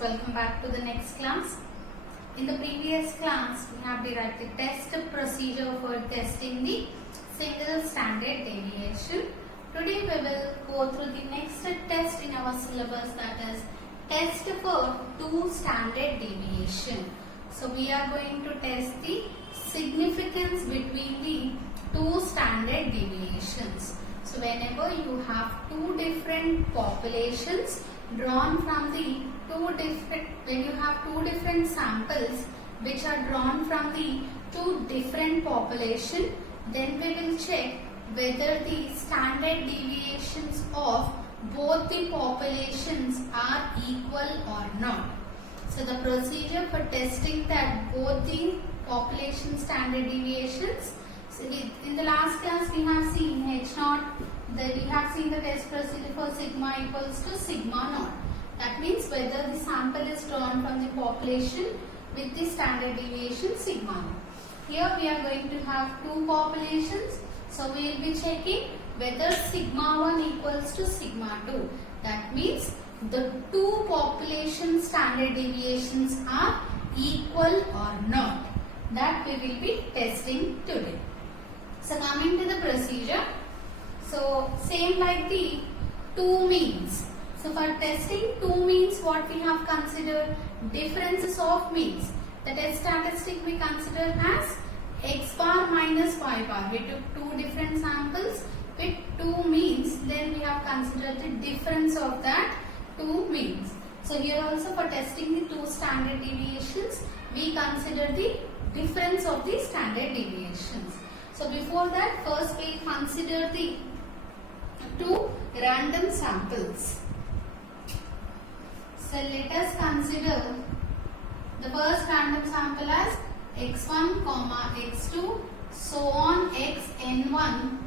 welcome back to the next class. In the previous class, we have derived the test procedure for testing the single standard deviation. Today we will go through the next test in our syllabus, that is test for two standard deviation. So we are going to test the significance between the two standard deviations. So whenever you have two different populations drawn from the when you have two different samples which are drawn from the two different population, then we will check whether the standard deviations of both the populations are equal or not. So the procedure for testing that both the population standard deviations, so in the last class we have seen H0, we have seen the test procedure for sigma equals to sigma naught. That means whether the sample is drawn from the population with the standard deviation sigma naught. Here we are going to have two populations, so we will be checking whether sigma 1 equals to sigma 2. That means the two population standard deviations are equal or not. That we will be testing today. So coming to the procedure, so same like the two means. So for testing two means, what we have considered differences of means. The test statistic we consider as x bar minus y bar. We took two different samples with two means, then we have considered the difference of that two means. So here also for testing the two standard deviations, we consider the difference of the standard deviations. So before that, first we consider the two random samples. So let us consider the first random sample as x1, x2, so on xn1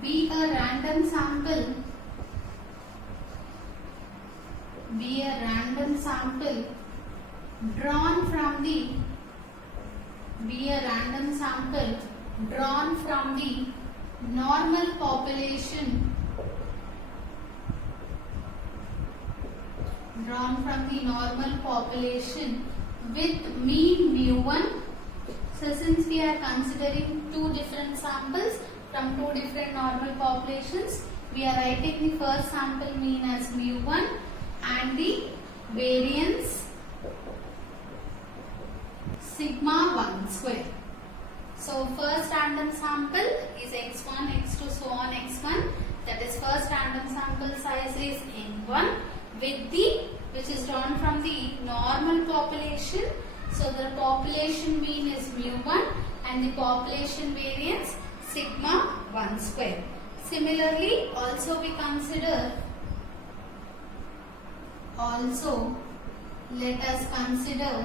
be a random sample drawn from the normal population with mean mu1. So since we are considering two different samples from two different normal populations, we are writing the first sample mean as mu1 and the variance sigma 1 square. So first random sample is x1, x2, so on x1. That is first random sample size is n1 with which is drawn from the normal population. So the population mean is mu1 and the population variance sigma 1 square. Similarly, also we consider, let us consider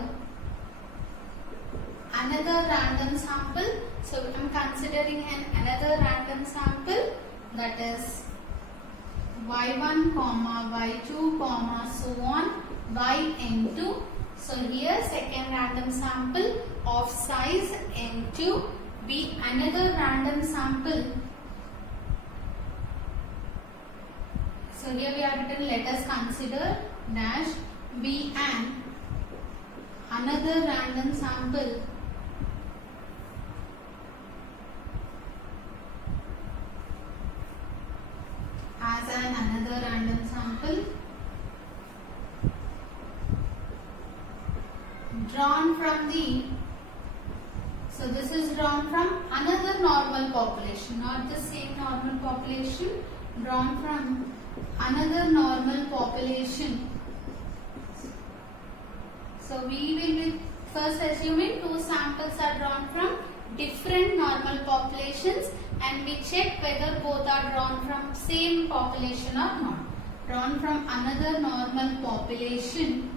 another random sample. So I am considering another random sample, that is y1, y2, so on yn2. So here second random sample of size n2 be another random sample. So here we have written let us consider dash be another random sample as another random sample drawn from the, so this is drawn from another normal population, not the same normal population, drawn from another normal population. So we will be first assuming two samples are drawn from different normal populations and we check whether both are drawn from same population or not. Drawn from another normal population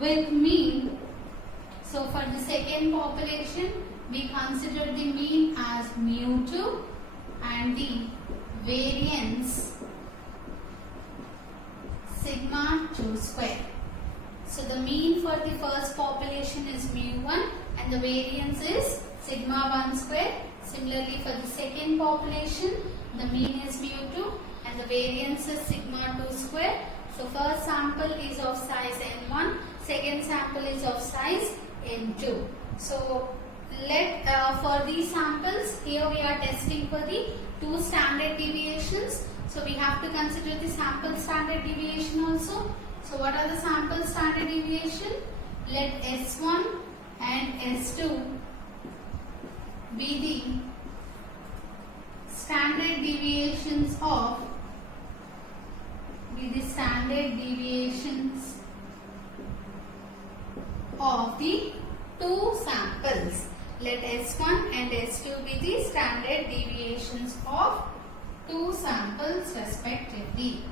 with mean. So for the second population, we consider the mean as mu2 and the variance sigma 2 square. So the mean for the first population is mu1 and the variance is sigma 1 square. Similarly for the second population, the mean is mu2 and the variance is sigma 2 square. So So first sample is of size n1, second sample is of size n2. So for these samples, here we are testing for the 2 standard deviations. So we have to consider the sample standard deviation also. So what are the sample standard deviation? Let S1 and S2 be the standard deviations of the 2 samples. Let S1 and S2 be the standard deviations of 2 samples respectively.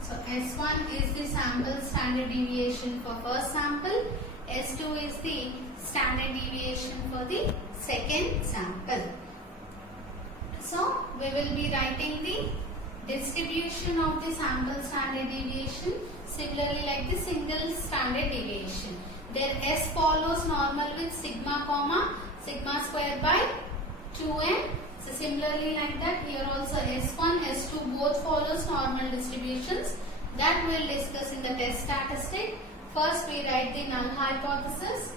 So S1 is the sample standard deviation for first sample, S2 is the standard deviation for the second sample. So we will be writing the distribution of the sample standard deviation similarly like the single standard deviation. There S follows normal with sigma comma sigma square by 2n. So similarly like that here also S1, S2 both follows normal distributions. That we will discuss in the test statistic. First we write the null hypothesis.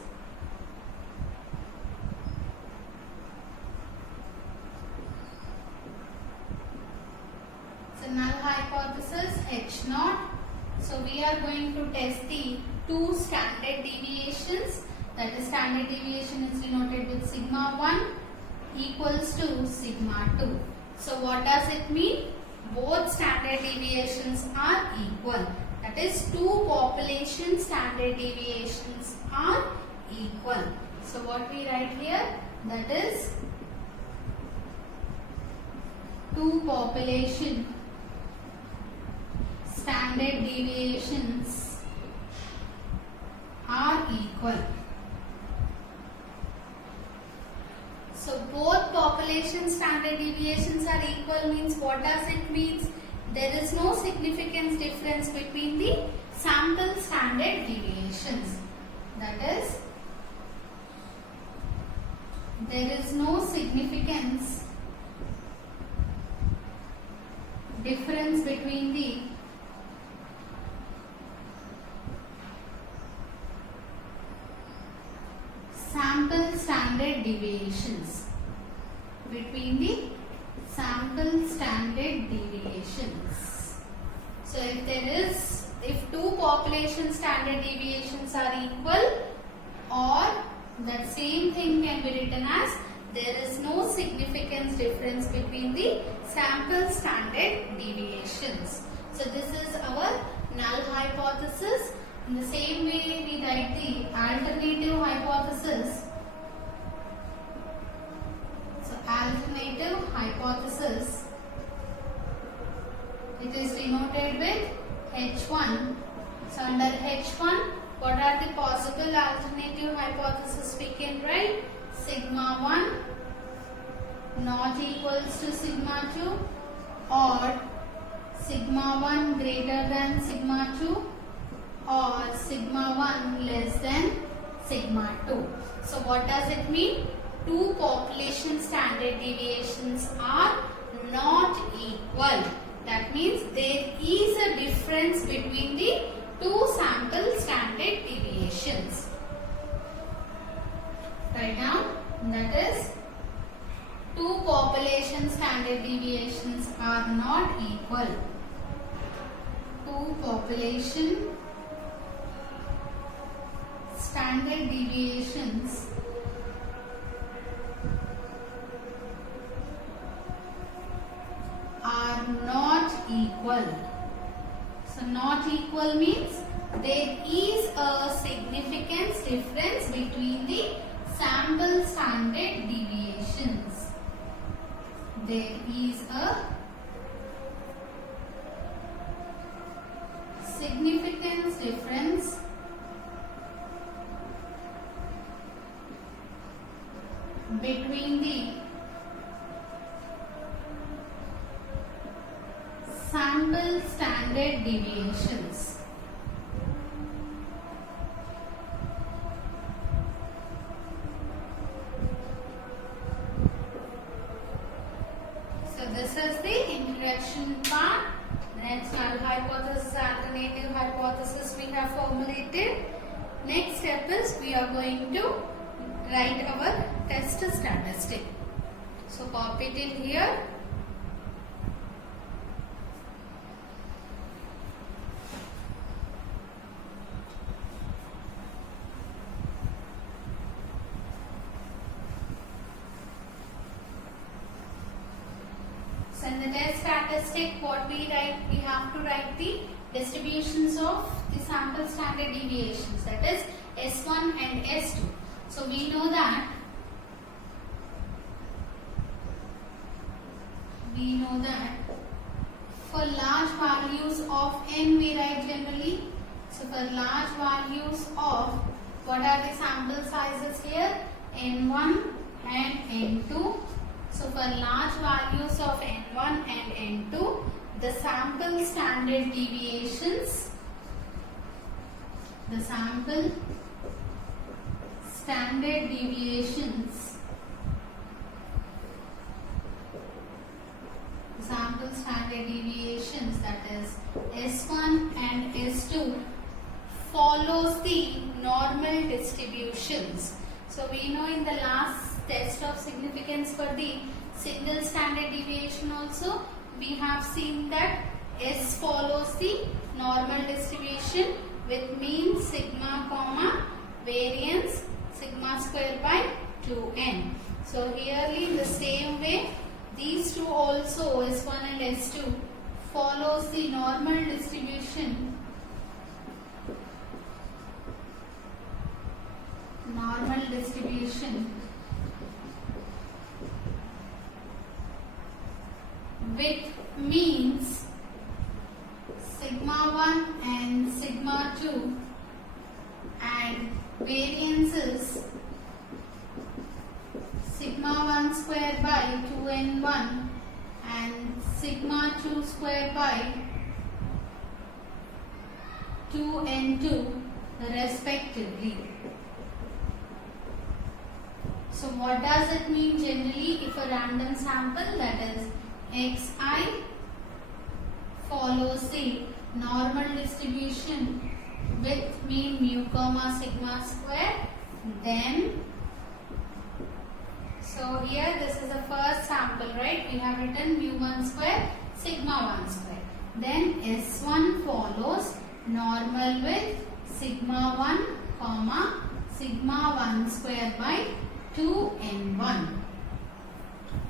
So null hypothesis H0. So we are going to test the 2 standard deviations. That is standard deviation is denoted with sigma 1 equals to sigma 2. So what does it mean? Both standard deviations are equal. That is 2 population standard deviations are equal. So what we write here? That is 2 population standard deviations are equal. So both population standard deviations are equal means what does it mean? There is no significance difference between the sample standard deviations. That is, there is no significance difference between the sample standard deviations. So if 2 population standard deviations are equal, or that same thing can be written as there is no significance difference between the sample standard deviations. So this is our null hypothesis. In the same way we write the alternative hypothesis. So alternative hypothesis, it is denoted with H1. So under H1, what are the possible alternative hypotheses we can write? Sigma 1 not equals to sigma 2, or sigma 1 greater than sigma 2, or sigma 1 less than sigma 2. So what does it mean? 2 population standard deviations are not equal. That means there is a difference between the 2 sample standard deviations. Write down, that is 2 population standard deviations are not equal. 2 population standard deviations are not equal. So not equal means there is a significance difference between the sample standard deviations. There is a significance difference between the sample standard deviations. So this is the introduction reduction part. Next, null hypothesis, alternative hypothesis we have formulated. Next step is we are going to write our test statistic. So copy it in here. So in the test statistic, what we write, we have to write the distributions of the sample standard deviations, that is S1 and S2. So we know that for large values of n we write generally. So for large values of, what are the sample sizes here? N1 and N2. So for large values of N1 and N2, the sample standard deviations that is S1 and S2 follows the normal distributions. So we know in the last test of significance for the single standard deviation also, we have seen that S follows the normal distribution with mean sigma comma variance sigma square by 2n. So here in the same way, these two also, S1 and S2, follows the normal distribution with means sigma 1 and sigma 2 and variances sigma 1 square by 2n1 and sigma 2 square by 2n2 respectively. So what does it mean generally if a random sample, that is xi, follows the normal distribution with mean mu comma sigma square, then, so here this is the first sample, right? We have written mu1 square sigma 1 square. Then S1 follows normal with sigma 1 comma sigma 1 square by 2n1.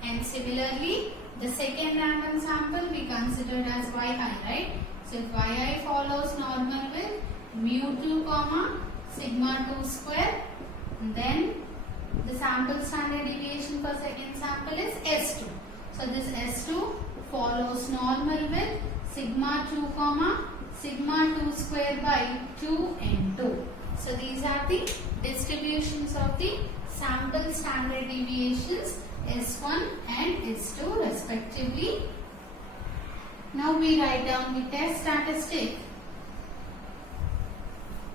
And similarly, the second random sample we considered as yi, right? So if yi follows normal with mu2 comma sigma 2 square, then the sample standard deviation for second sample is S2. So this S2 follows normal with sigma 2 comma sigma 2 square by 2n2. So these are the distributions of the sample standard deviations S1 and S2 respectively. Now we write down the test statistic.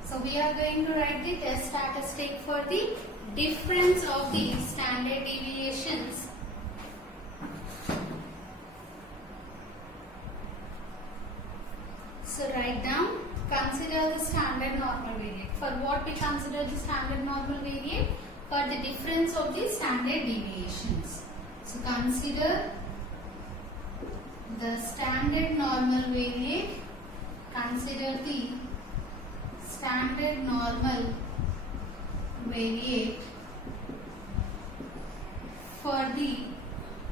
So we are going to write the test statistic for the difference of the standard deviations So write down, consider the standard normal variate. For what we consider the standard normal variate? For the difference of the standard deviations. So consider the standard normal variate. Consider the standard normal variate for the,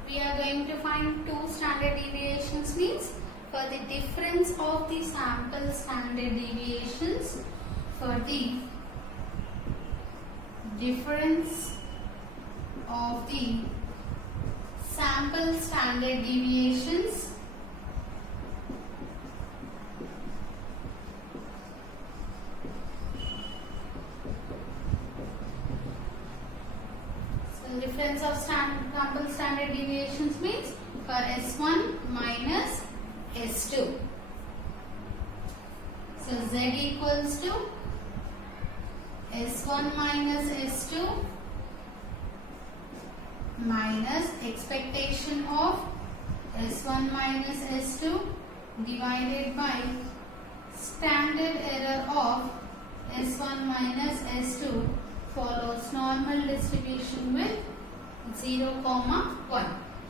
we are going to find two standard deviations, means for the difference of the sample standard deviations, for the difference of the sample standard deviations difference of sample standard deviations means for S1 minus S2. So Z equals to S1 minus S2 minus expectation of S1 minus S2 divided by standard error of S1 minus S2 follows normal distribution with 0, 1.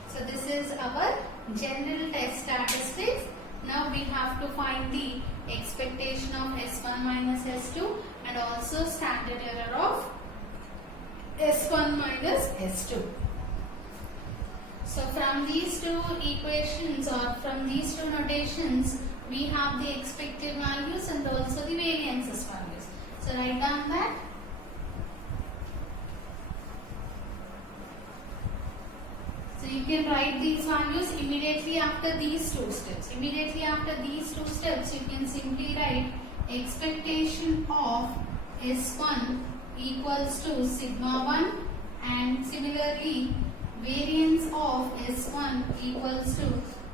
So this is our general test statistics. Now we have to find the expectation of S1 minus S2 and also standard error of S1 minus S2. So from these two equations or from these two notations, we have the expected values and also the variances values. So write down that. So you can write these values immediately after these two steps. Immediately after these two steps, you can simply write expectation of S1 equals to sigma 1 and similarly variance of S1 equals to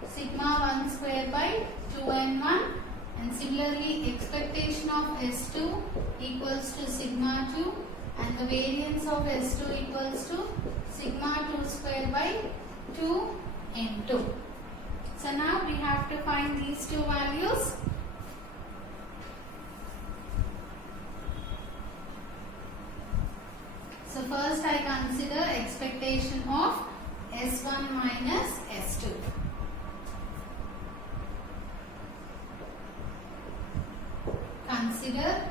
sigma 1 square by 2n1 and similarly expectation of S2 equals to sigma 2 and the variance of S2 equals to sigma 2 square by 2n2. So now we have to find these two values. So first I consider expectation of S1 minus S2. Consider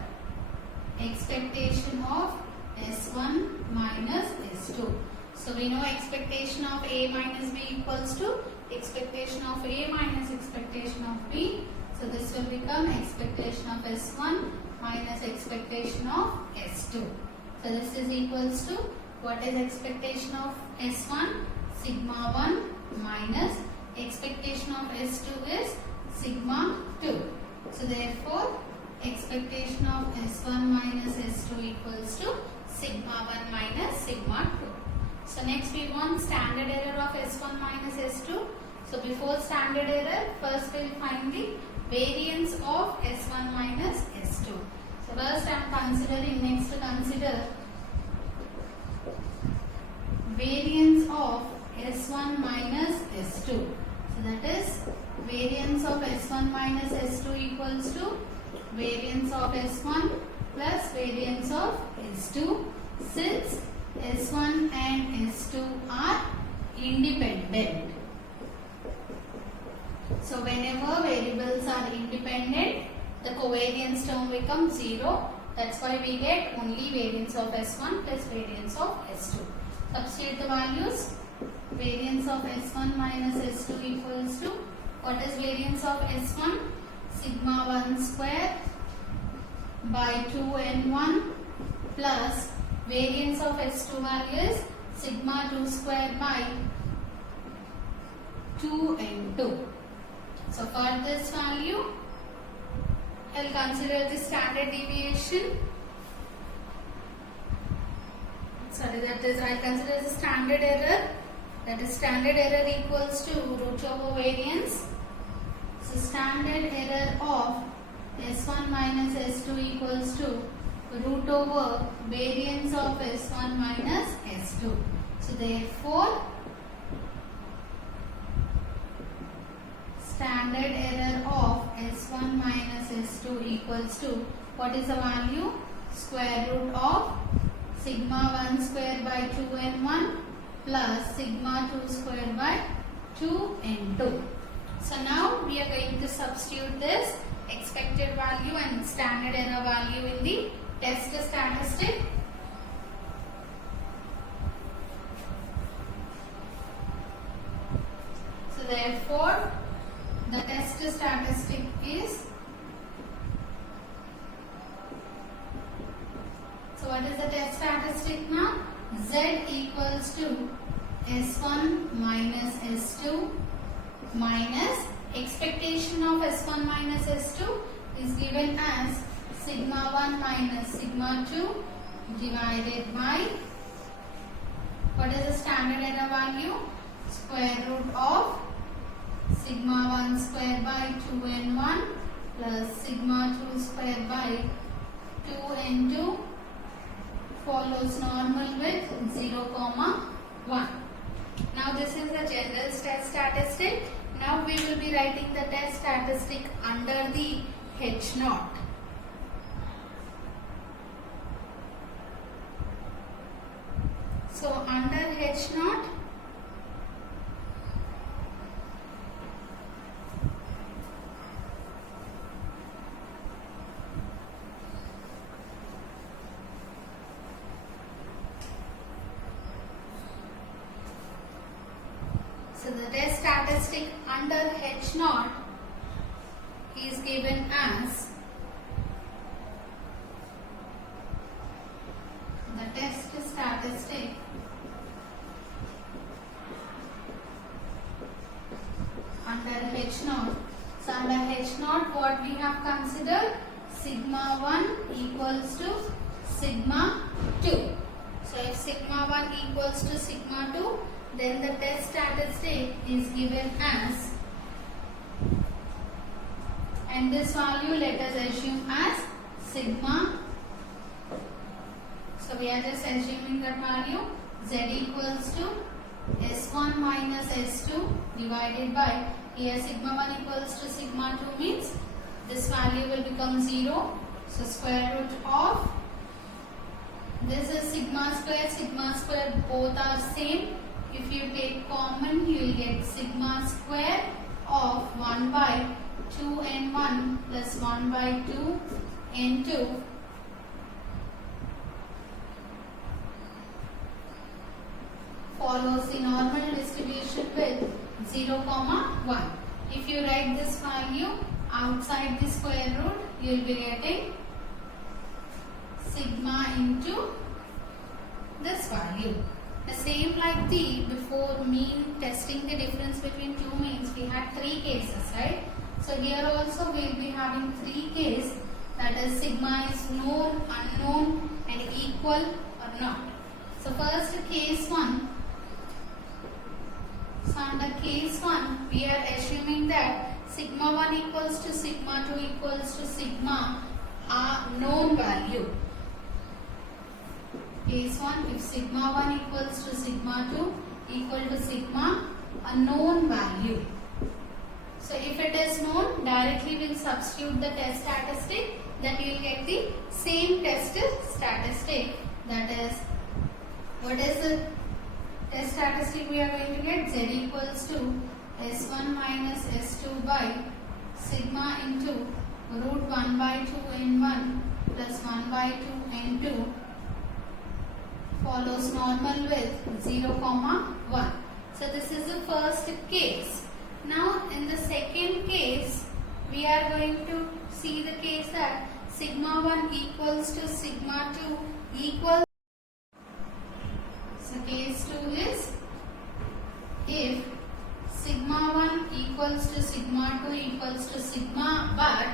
expectation of S1 minus S2. So we know expectation of A minus B equals to expectation of A minus expectation of B. So this will become expectation of S1 minus expectation of S2. So this is equals to what is expectation of S1? Sigma 1 minus expectation of S2 is sigma 2. So therefore expectation of S1 minus S2 equals to sigma 1 minus sigma 2. So next we want standard error of S1 minus S2. So before standard error, first we will find the variance of S1 minus S2. So first I am considering, next to consider variance of S1 minus S2. So that is variance of S1 minus S2 equals to variance of S1 plus variance of S2, since S1 and S2 are independent. So whenever variables are independent, the covariance term becomes 0. That's why we get only variance of S1 plus variance of S2. Substitute the values. Variance of S1 minus S2 equals to, what is variance of S1? Sigma 1 square by 2n1 plus variance of S2 value is sigma 2 square by 2n2. So for this value, I will consider the standard deviation. Sorry, that is, I consider the standard error. That is, standard error equals to root over variance. So standard error of S1 minus S2 equals to root over variance of S1 minus S2. So therefore, standard error of S1 minus S2 equals to, what is the value? Square root of sigma 1 square by 2n1 plus sigma 2 square by 2n2. So now we are going to substitute this expected value and standard error value in the test statistic. So therefore, the test statistic is, so what is the test statistic now? Z equals to S1 minus S2 minus expectation of S1 minus S2 is given as sigma 1 minus sigma 2 divided by, what is the standard error value? Square root of sigma 1 square by 2n1 plus sigma 2 square by 2n2 follows normal with 0, 1. Now this is the general test statistic. Now we will be writing the test statistic under the H naught. So under H naught, so the test statistic under H naught is given as the test statistic under H naught. So under H naught, what we have considered, sigma 1 equals to sigma 2. So if sigma 1 equals to sigma 2, then the test statistic is given as, and this value let us assume as sigma. So we are just assuming that value z equals to S1 minus S2 divided by, here sigma 1 equals to sigma 2 means this value will become 0. So square root of, this is sigma square both are same. If you take common, you will get sigma square of 1 by 2n1 plus 1 by 2n2 follows the normal distribution with 0, 1. If you write this value outside the square root, you will be getting sigma into this value. The same like the before mean, testing the difference between two means, we had 3 cases, right? So here also we will be having 3 cases, that is sigma is known, unknown and equal or not. So first case 1. So under case 1, we are assuming that sigma 1 equals to sigma 2 equals to sigma are known value. Case 1, if sigma 1 equals to sigma 2 equal to sigma, a known value. So if it is known, directly we will substitute the test statistic, then you will get the same test statistic. That is, what is the test statistic we are going to get? Z equals to S1 minus S2 by sigma into root 1 by 2n1 plus 1 by 2n2 follows normal with 0, 1. So this is the first case. Now in the second case, we are going to see the case that sigma 1 equals to sigma 2 equals. So case 2 is if sigma 1 equals to sigma 2 equals to sigma, but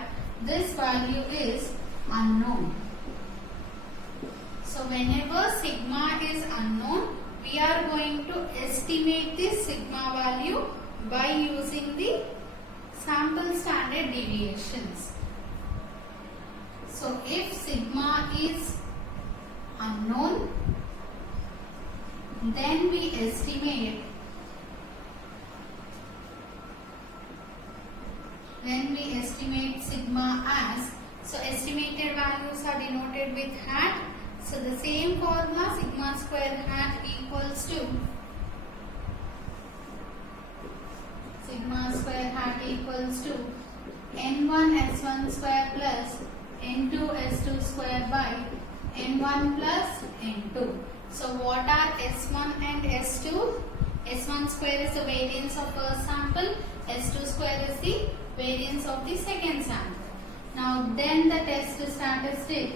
this value is unknown. So whenever sigma is unknown, we are going to estimate the sigma value by using the sample standard deviations. So if sigma is unknown, then we estimate sigma as, so estimated values are denoted with hat. So the same formula, sigma square hat equals to sigma square hat equals to n1 s1 square plus n2 s2 square by n1 plus n2. So what are s1 and s2? s1 square is the variance of first sample, s2 square is the variance of the second sample. Now then the test statistic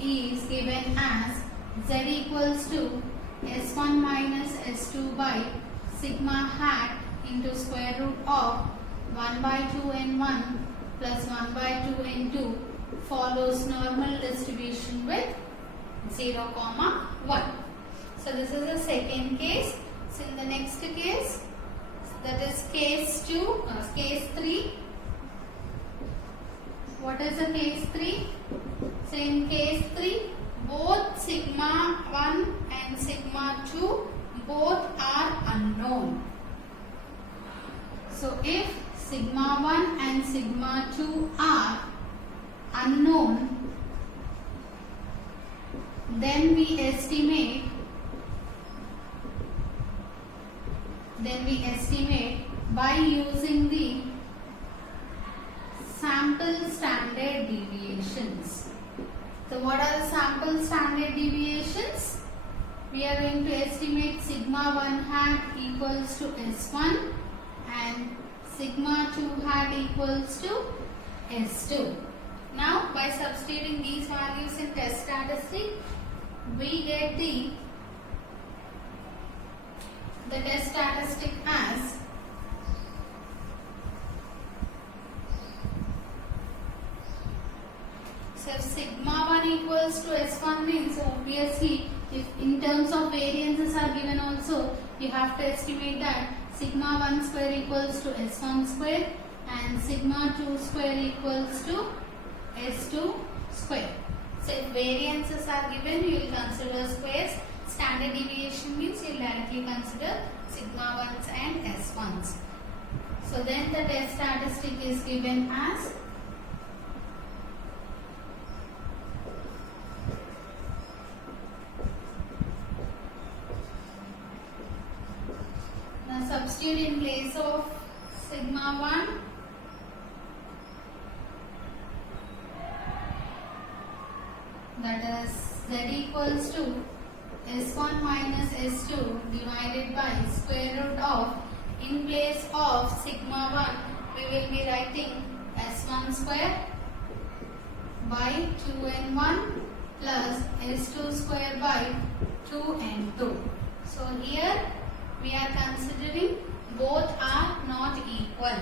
is given as z equals to s1 minus s2 by sigma hat into square root of 1 by 2n1 plus 1 by 2n2 follows normal distribution with 0, 1. So this is the second case. So in the next case, that is case 3. What is the case 3? So in case 3, both sigma 1 and sigma 2 both are unknown. So if sigma 1 and sigma 2 are unknown, then we estimate by using the sample standard deviations. So what are the sample standard deviations? We are going to estimate sigma 1 hat equals to S1 and sigma 2 hat equals to S2. Now by substituting these values in test statistic, we get the test statistic as so if sigma 1 equals to S1 means obviously if in terms of variances are given also, you have to estimate that sigma 1 square equals to S1 square and sigma 2 square equals to S2 square. So if variances are given, you will consider squares. Standard deviation means you will directly consider sigma 1s and S1s. So then the test statistic is given as now substitute in place of sigma 1 that is Z equals to S1 minus S2 divided by square root of, in place of sigma 1 we will be writing S1 square by 2n1 plus S2 square by 2n2. So here we are considering both are not equal.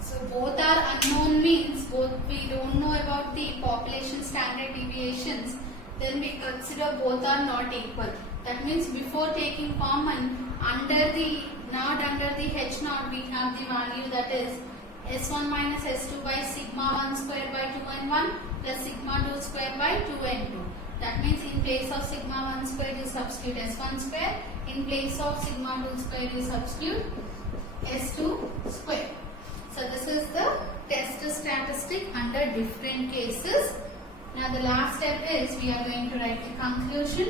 So both are unknown means both we don't know about the population standard deviations, then we consider both are not equal. That means before taking common, under the H naught we have the value that is S1 minus S2 by sigma 1 square by 2n1 plus sigma 2 square by 2n2. That means in place of sigma 1 square you substitute S1 square, in place of sigma 2 square you substitute S2 square. So this is the test statistic under different cases. Now the last step is we are going to write the conclusion.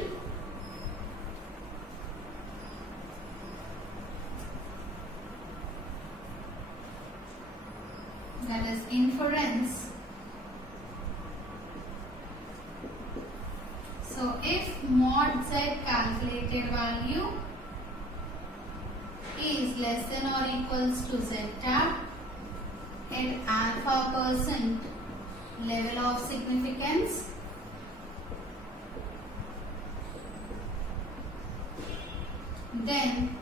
That is inference. So if mod Z calculated value is less than or equals to Z tab at alpha % level of significance, then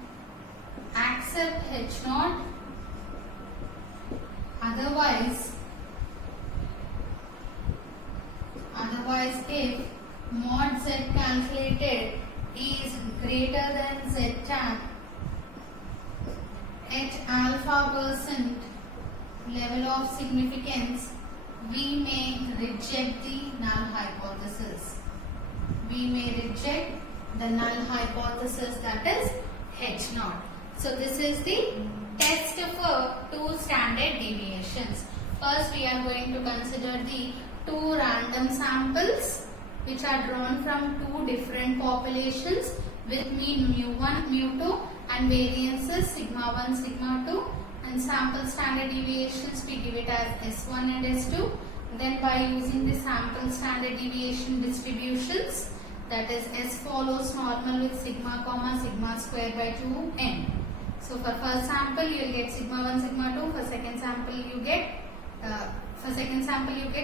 accept H naught, otherwise if mod Z calculated is greater than Z tab at alpha % level of significance, we may reject the null hypothesis. We may reject the null hypothesis, that is H naught. So this is the test for two standard deviations. First we are going to consider the two random samples which are drawn from two different populations with mean mu1, mu2 and variances sigma 1, sigma 2, and sample standard deviations we give it as S1 and S2. Then by using the sample standard deviation distributions, that is S follows normal with sigma comma sigma square by 2n. So for first sample you will get sigma 1, sigma 2. For second sample you get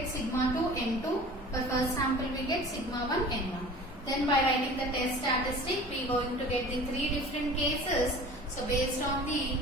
sigma 2 n2. For first sample we get sigma 1 n1. Then by writing the test statistic we are going to get the three different cases. So based on the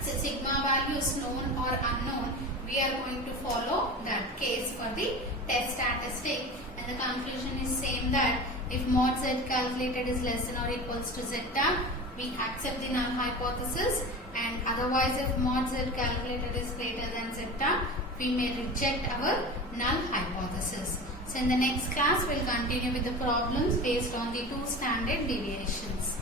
sigma values known or unknown, we are going to follow that case for the test statistic, and the conclusion is same that if mod Z calculated is less than or equals to Z tab, we accept the null hypothesis, and otherwise if mod Z calculated is greater than Z tab, we may reject our null hypothesis. So in the next class, we'll continue with the problems based on the two standard deviations.